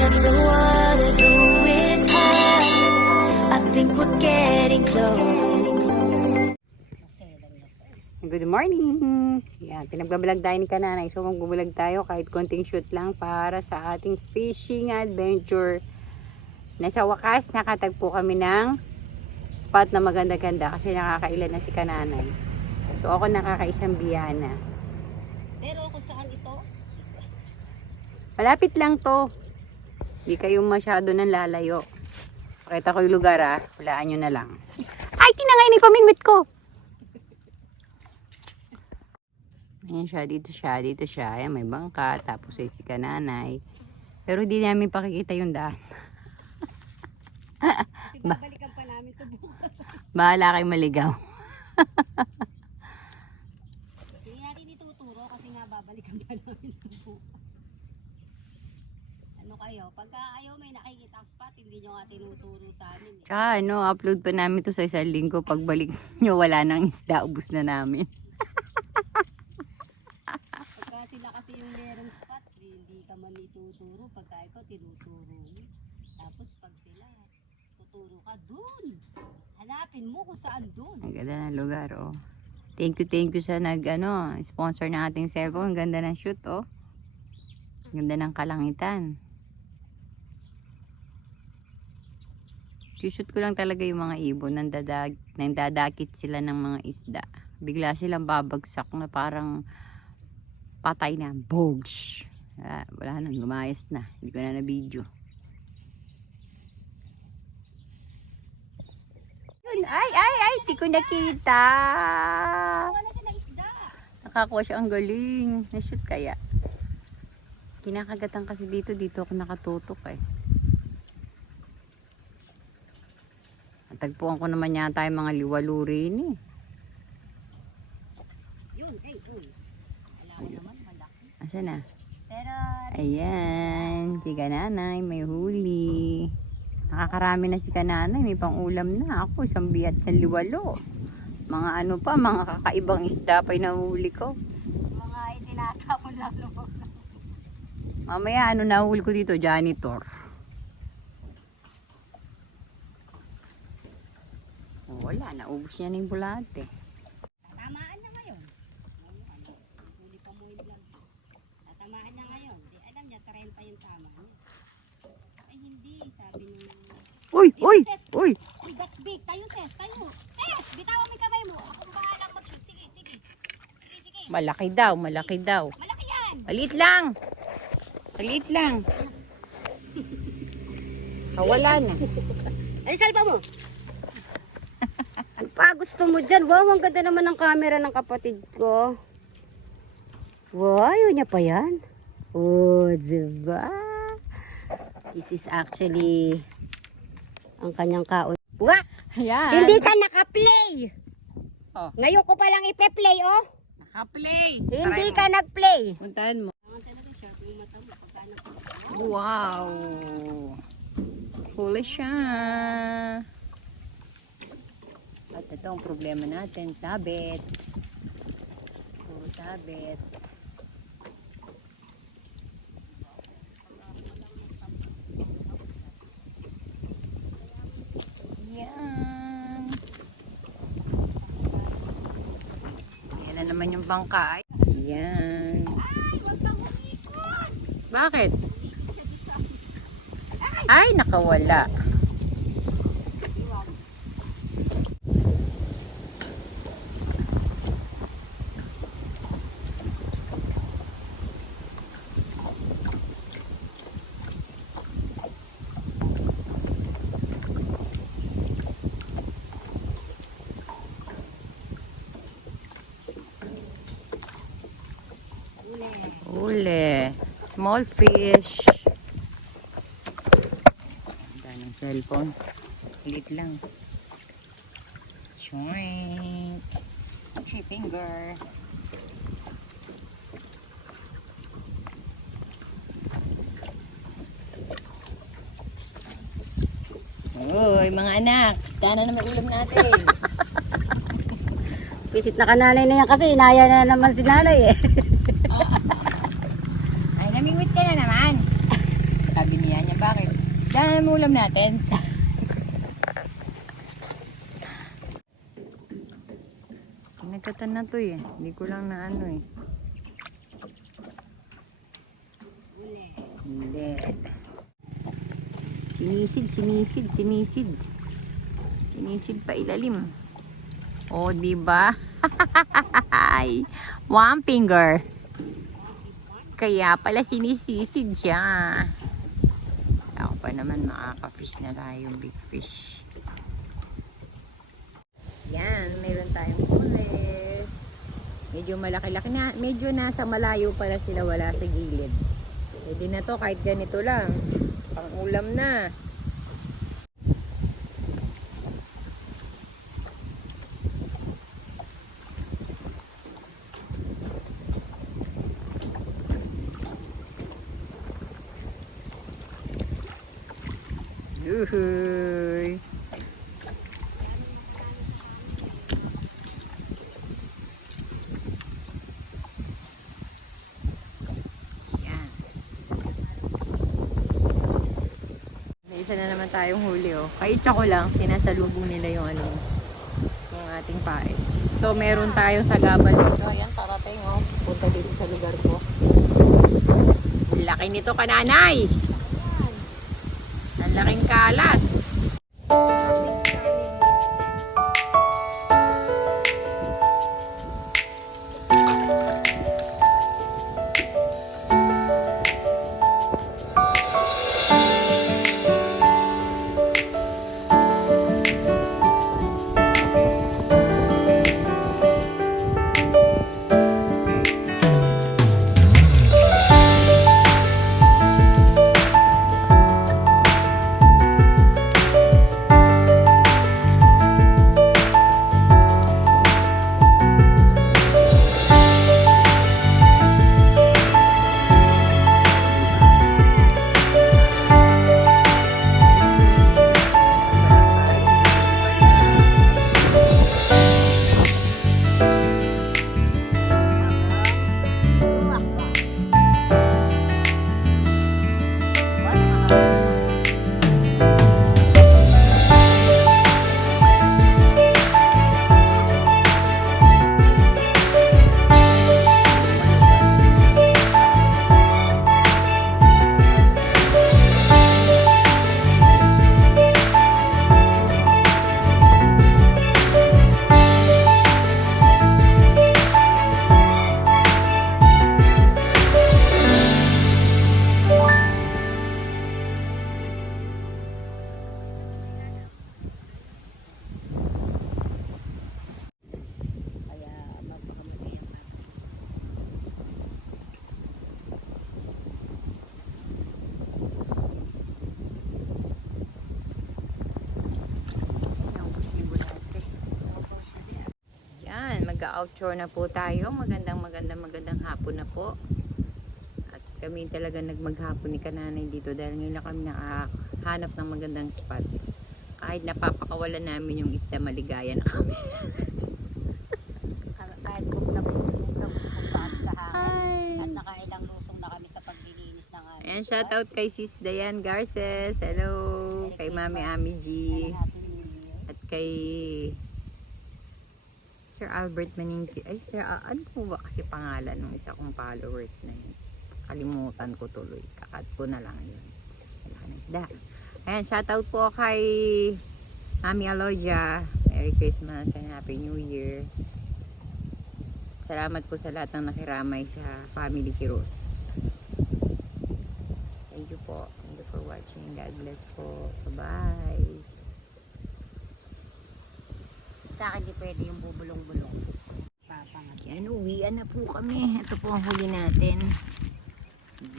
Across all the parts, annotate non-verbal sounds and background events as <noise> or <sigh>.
test the waters, it's high. I think we're getting close. Good morning! Yan, pinagbabalag tayo ni Kananay. So magbabalag tayo kahit konting shoot lang para sa ating fishing adventure. Nasa wakas, nakatagpo kami ng spot na maganda-ganda kasi nakakailan na si Kananay. So ako nakakaisang biyana. Pero kung saan ito? Malapit lang to. Hindi kayo masyado nang lalayo. Pakita ko yung lugar ah. Hulaan nyo na lang. Ay, tinangay ni pamingwit ko! Ayan siya, dito siya, dito siya. Ayan, may bangka. Tapos ay si kananay. Pero di namin pakikita yung daan. Kasi babalikan pa namin ito bukas. Bahala kayo maligaw. Hindi natin ituturo kasi nga babalikan pa namin ito bukas. Ano kayo? Pagka ayaw may nakikita ang spot, hindi nyo nga tinuturo sa amin. Eh. Tsaka ano, upload pa namin to sa isang linggo. Pagbalik <laughs> nyo, wala nang isda. Ubus na namin. <laughs> Pagka sila kasi yung merong spot, eh, hindi ka man ituturo. Pagka ikaw, tinuturo. Tapos pag sila, tuturo ka dun. Hanapin mo kung saan dun. Ang ganda ng lugar, oh. Thank you, thank you sa nag, ano, sponsor ng ating cellphone. Ang ganda ng shoot, oh. Ang ganda ng kalangitan. Shoot ko lang talaga yung mga ibon. Nandadag, nandadakit sila ng mga isda. Bigla silang babagsak na parang patay na. Bogs. Ah, wala na, lumayas na. Hindi ko na na-video. Yun, ay, ay, ay, di ko nakita. Wala. Nakakuha siya ang galing. Na-shoot kaya. Kinakagatan kasi dito, dito ako nakatutok eh. Natagpuan ko naman yata yung mga liwaluri ni. Yun, ay, yun. Ko naman, malaki. Asa na? Pero, Ayan, si Kananay, may huli. Nakakarami na si Kananay, may pang-ulam na. Ako, isang biyat sa liwalo. Mga ano pa, mga kakaibang isda pa yung nahuli ko. mga itinatapon lang naman. Mamaya, ano nahuli ko dito? Janitor. Oh, Wala, naubos niya na yung bulate. Tatamaan na ngayon. Ano, ano, huli pa mo yung vlog. Tatamaan na ngayon. Di, alam niya, 30 yung tama niya. Ay, hindi. Sabi nung... Uy, uy, uy! Uy, that's big. Tayo, Ses. Tayo. Ses! Bitawan mo yung kamay mo. Ako ang bahalang mag-shoot. Sige, sige. Sige, sige. Malaki daw, malaki daw. Malaki yan. Maliit lang. Maliit lang. <laughs> Wala na. Ay, salba mo. Pa gusto mo dyan? Wow, ang ganda naman ng camera ng kapatid ko. Wow, ayaw niya pa yan. Oh, diba? This is actually ang kanyang kaon. Wak! Ayan. Hindi ka naka-play! Oh. Ngayon ko palang ipe-play, oh! Naka-play. Hindi ka nag-play! Puntahan mo. Mo, Wow. Huli siya. Ito ang problema natin. Sabit. Puro sabit. Yan. Yan na naman yung bangka. Yan. Bakit? Ay, nakawala. Small fish. Ganda ng cellphone. Lit lang. Shrink. Three finger. Uy, mga anak. Sana naman ulam natin. <laughs> Visit na kananay na yan kasi inaya na naman si nanay eh. <laughs> Ay, namingwit ka na naman. Sabi niya niya, mo ulam natin? <laughs> Nagkatan na to eh. Hindi ko lang na ano eh. Hindi. Sinisid, sinisid, sinisid. Sinisid pa ilalim. O, <laughs> di ba? One finger. Kaya pala sinisisid siya. Pa naman makaka-fish na tayo, big fish. Yan, meron tayong huli. Medyo malaki-laki na, medyo nasa malayo pala sila wala sa gilid. Pwede na to kahit ganito lang. Pang ulam na. Uhuy. Yan. May isa na naman tayong huli oh. Kaitsa ko lang, sinasalubong nila yung ano, yung ating pae. So meron tayong sagabal dito. Ayan, parating oh. Punta dito sa lugar ko. Laki nito kananay! Laking kalat. Mag-outro na po tayo. Magandang magandang magandang hapon na po. At kami talaga nagmaghapon ni Kananay dito dahil ngayon na kami nakahanap ng magandang spot. Kahit napapakawalan namin yung isda, maligaya na kami. Kahit kung nabulong na kami sa hangin. At nakailang lusong na kami sa paglilinis ng aming Ayan, shout out kay Sis Dayan Garces. Hello! Merry Kay Mami. Ami G. At kay Sir Albert Maninti. Ay, Sir, ah, ano po ba kasi pangalan ng isa kong followers na yun? Kalimutan ko tuloy. Kakat ko na lang yun. Wala isda. Ayan, shoutout po kay Mami Aloja. Merry Christmas and Happy New Year. Salamat po sa lahat ng nakiramay sa Family Kiros. Thank you po. Thank you for watching. God bless po. Bye-bye. Sa akin di pwede yung bubulong-bulong. Yan, uwian na po kami. Ito po ang huli natin.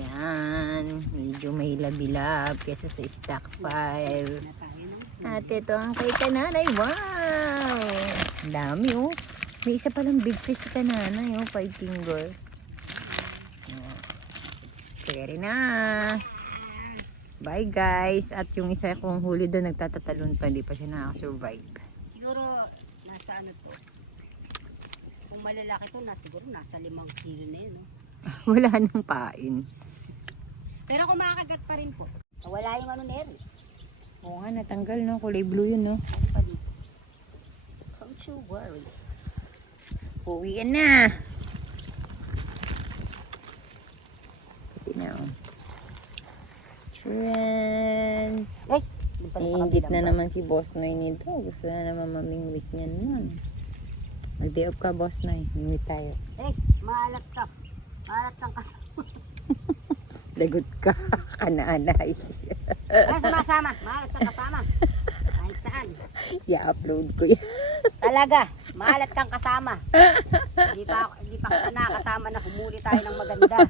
Yan. Medyo may labilab kesa sa tayo no? At ito ang kay kananay. Wow! Dami oh. May isa palang big fish sa kananay oh. Five finger. Pwede na. Bye guys. At yung isa kong huli doon nagtatatalon pa. Hindi pa siya nakakasurvive. Ano to. Kung malalaki to, na, siguro nasa limang kilo na yun. No? <laughs> Wala nang pain. Pero kung makakagat pa rin po. Wala yung ano yun. Oo nga, natanggal no. Kulay blue yun no. Ano pa dito? Don't you worry. Uwi na. Pati na oh. Pala sa Iingit kabilang na naman si Boss Noy nito. Gusto na naman mamingwit niyan nun. Mag-day off ka, Boss Noy. Mingwit tayo. Eh, maalat ka. Maalat kang kasama. <laughs> Lagot ka, <laughs> kananay. Ay, sumasama. Maalat kang kasama. Kahit saan. I-upload ko yan. Talaga, maalat kang kasama. <laughs> Hindi pa, hindi pa kita nakasama na humuli tayo ng maganda.